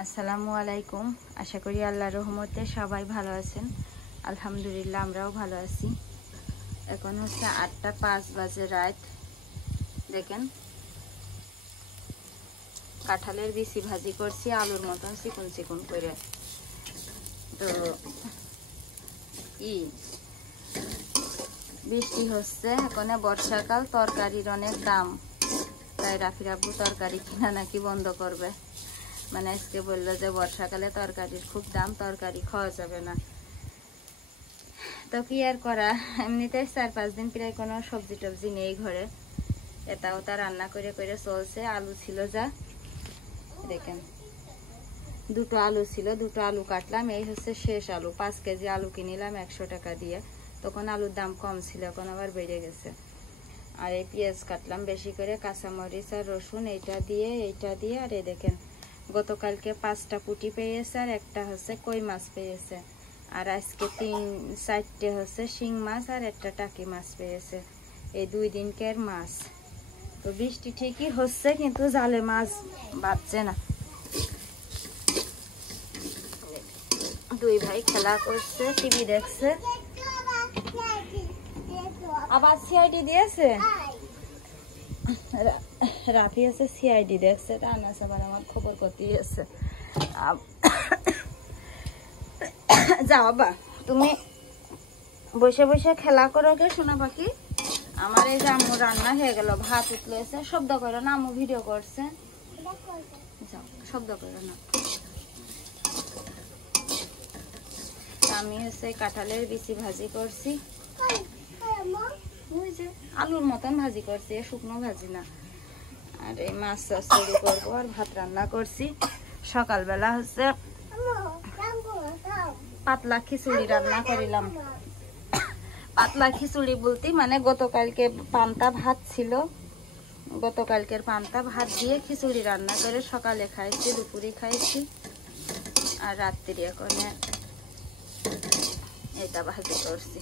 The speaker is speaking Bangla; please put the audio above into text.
আসসালামু আলাইকুম। আশা করি আল্লাহর রহমতে সবাই ভালো আছেন। আলহামদুলিল্লাহ আমরাও ভালো আছি। এখন হচ্ছে 8:05 বাজে রাত। দেখেন কাঁঠালের বিচি ভাজি করছি আলুর মতন চিকন চিকন করে। তো বৃষ্টি হচ্ছে, এখন বর্ষাকাল, তরকারির অনেক দাম, তাই রাফির আব্বু তরকারি কিনা নাকি বন্ধ করবে। মানে আজকে বললো যে বর্ষাকালে তরকারির খুব দাম, তরকারি খাওয়া যাবে না। তো কি আর করা, এমনিতে 4-5 দিন প্রায় কোনো সবজি টবজি নেই ঘরে, এটা ওটা রান্না করে করে চলছে। আলু ছিল যা, দেখেন 2টো আলু ছিল, 2টো আলু কাটলাম, এই হচ্ছে শেষ আলু। 5 কেজি আলু কিনিলাম 100 টাকা দিয়ে, তখন আলুর দাম কম ছিল, এখন আবার বেড়ে গেছে। আর এই পেঁয়াজ কাটলাম বেশি করে, কাঁচামরিচ আর রসুন, এইটা দিয়ে। আর এই দেখেন গতকালকে 5টা পুঁটি পেয়েছে, আর একটা হচ্ছে কই মাছ পেয়েছে, আর আজকে 3-4টে হচ্ছে শিং মাছ আর একটা টাকি মাছ পেয়েছে। এই 2 দিনকার মাছ। তো বৃষ্টি ঠিকই হচ্ছে, কিন্তু জালে মাছ বাঁচছে না। 2 ভাই খেলা করছে, টিভি দেখছে। আবার সিআইডি দিয়েছে, রাফি আছে সিআইডি দেখছে, আনাস আবার আমার খবর করতে এসছে। যাও বাবা, তুমি বসে বসে খেলা করো কে শোনা পাখি। আমার এই যে আম্মু রান্না হয়ে গেল, ভাত উঠলেছে। শব্দ করো না, আম্মু ভিডিও করছে। যাও, শব্দ করো না। আমি হচ্ছে কাঁঠালের বিচি ভাজি করছি, ওই যে আলুর মতন ভাজি করছি, শুকনো ভাজি না। আর এই মাছ তরকারি করবো, আর ভাত রান্না করছি। সকালবেলা হচ্ছে পাতলা খিচুড়ি রান্না করিলাম। পাতলা খিচুড়ি বলতে মানে গতকালকে পান্তা ভাত ছিল, গতকালকের পান্তা ভাত দিয়ে খিচুড়ি রান্না করে সকালে খাইছি, দুপুরে খাইছি, আর রাত্রি এখন এটা ভাজি করছি।